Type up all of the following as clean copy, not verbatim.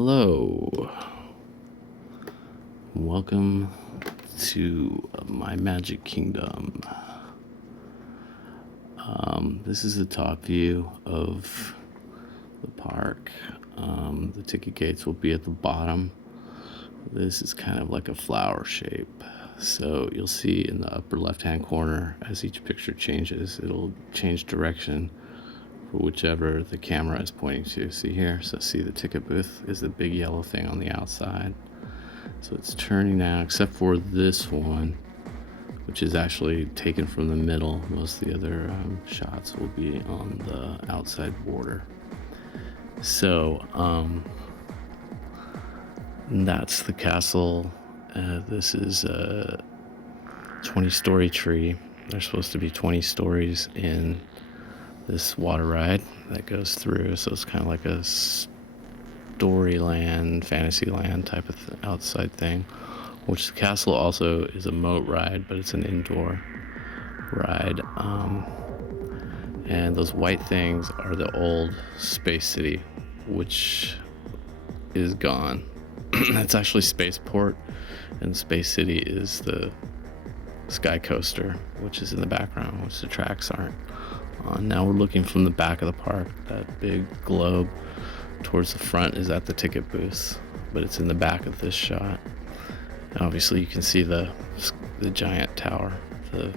Hello, welcome to my magic kingdom. This is the top view of the park. The ticket gates will be at the bottom. This is kind of like a flower shape. So you'll see in the upper left-hand corner, as each picture changes, it'll change direction for whichever the camera is pointing to. See here? So see the ticket booth is the big yellow thing on the outside. So it's turning now, except for this one, which is actually taken from the middle. Most of the other shots will be on the outside border. So that's the castle. This is a 20-story tree. There's supposed to be 20 stories in this water ride that goes through, so it's kind of like a storyland, fantasyland type of outside thing. Which the castle also is a moat ride, but it's an indoor ride. And those white things are the old Space City, which is gone. That's actually Spaceport, and Space City is the Sky Coaster, which is in the background, which the tracks aren't on. Now we're looking from the back of the park. That big globe towards the front is at the ticket booth, but it's in the back of this shot. And obviously you can see the giant tower. The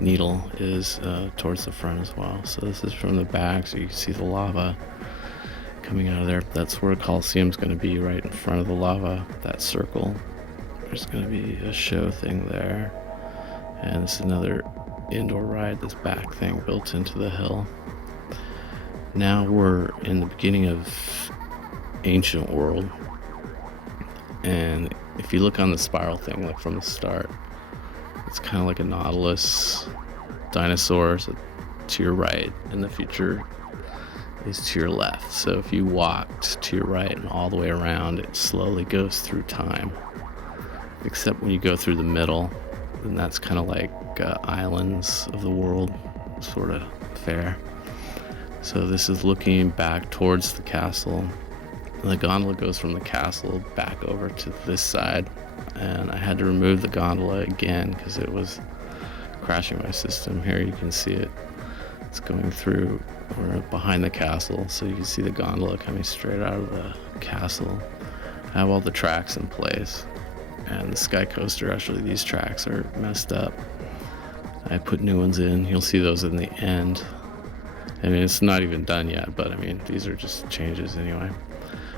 needle is towards the front as well. So this is from the back, so you can see the lava coming out of there. That's where Coliseum's going to be, right in front of the lava, that circle. There's going to be a show thing there. And this is another indoor ride, this back thing built into the hill. Now we're in the beginning of Ancient World. And if you look on the spiral thing, like from the start, it's kind of like a Nautilus. Dinosaurs to your right, and the future is to your left. So if you walked to your right and all the way around, it slowly goes through time. Except when you go through the middle, then that's kind of like islands of the world sort of fare. So this is looking back towards the castle. The gondola goes from the castle back over to this side, and I had to remove the gondola again because it was crashing my system. Here you can see it. It's going through or behind the castle, so you can see the gondola coming straight out of the castle. I have all the tracks in place, and the Sky Coaster, actually these tracks are messed up. I put new ones in. You'll see those in the end. I mean, it's not even done yet, but I mean, these are just changes anyway.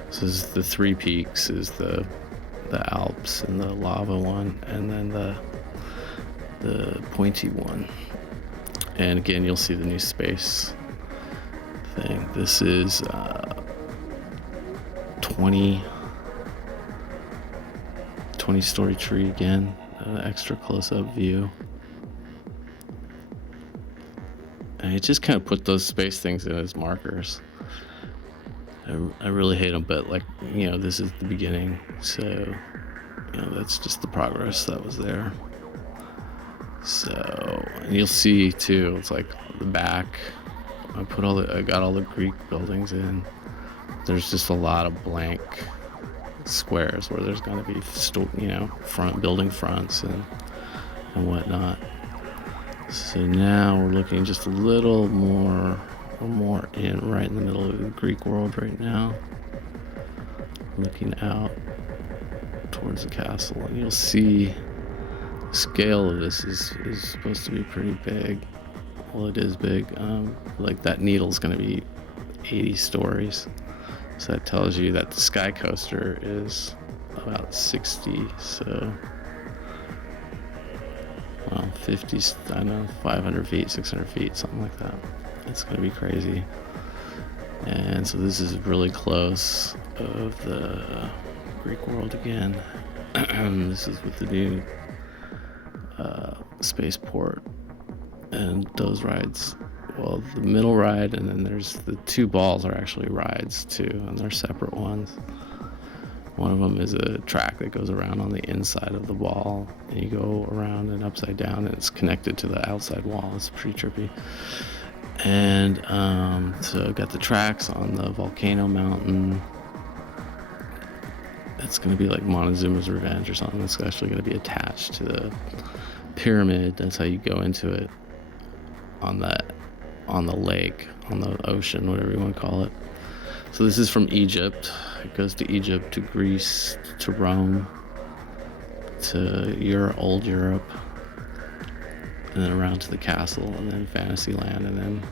So this is the Three Peaks, is the Alps and the lava one, and then the pointy one. And again, you'll see the new space thing. This is 20-story tree again, an extra close-up view. And I just kind of put those space things in as markers. I really hate them, but like, you know, this is the beginning, so, you know, that's just the progress that was there. So, and you'll see too, it's like the back, I got all the Greek buildings in. There's just a lot of blank squares where there's going to be, you know, building fronts and whatnot. So now we're looking just a little more in right in the middle of the Greek world right now, looking out towards the castle, and you'll see the scale of this is supposed to be pretty big. Well, it is big. Like that needle's going to be 80 stories, so that tells you that the Sky Coaster is about 60, so 50, I don't know, 500 feet, 600 feet, something like that. It's going to be crazy. And so this is really close of the Greek world again. This is with the new spaceport. And those rides, well, the middle ride, and then there's the two balls are actually rides too, and they're separate ones. One of them is a track that goes around on the inside of the ball, and you go around and upside down, and it's connected to the outside wall. It's pretty trippy. And so I've got the tracks on the volcano mountain, it's going to be like Montezuma's Revenge or something. It's actually going to be attached to the pyramid. That's how you go into it on the lake, on the ocean, whatever you want to call it. So this is from Egypt. It goes to Egypt, to Greece, to Rome, to old Europe, and then around to the castle, and then Fantasyland, and then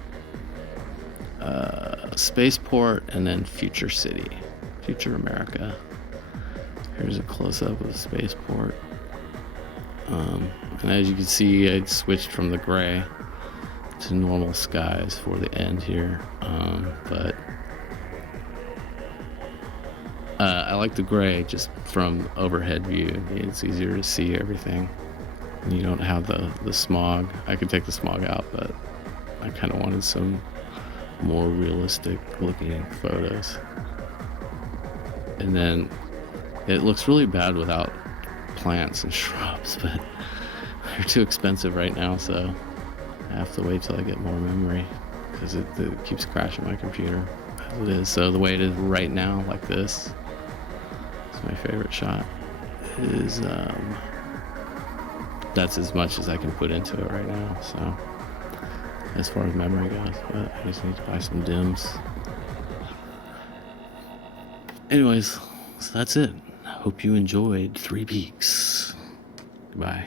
Spaceport, and then Future City, Future America. Here's a close-up of Spaceport. And as you can see, I switched from the gray to normal skies for the end here. But I like the gray just from overhead view. It's easier to see everything. And you don't have the smog. I could take the smog out, but I kind of wanted some more realistic looking photos. And then it looks really bad without plants and shrubs, but they're too expensive right now, so I have to wait till I get more memory, because it keeps crashing my computer as it is. So the way it is right now, like this, is my favorite shot. Is that's as much as I can put into it right now, so as far as memory goes, but I just need to buy some dims. Anyways, so that's it. Hope you enjoyed 3 Peaks. Goodbye.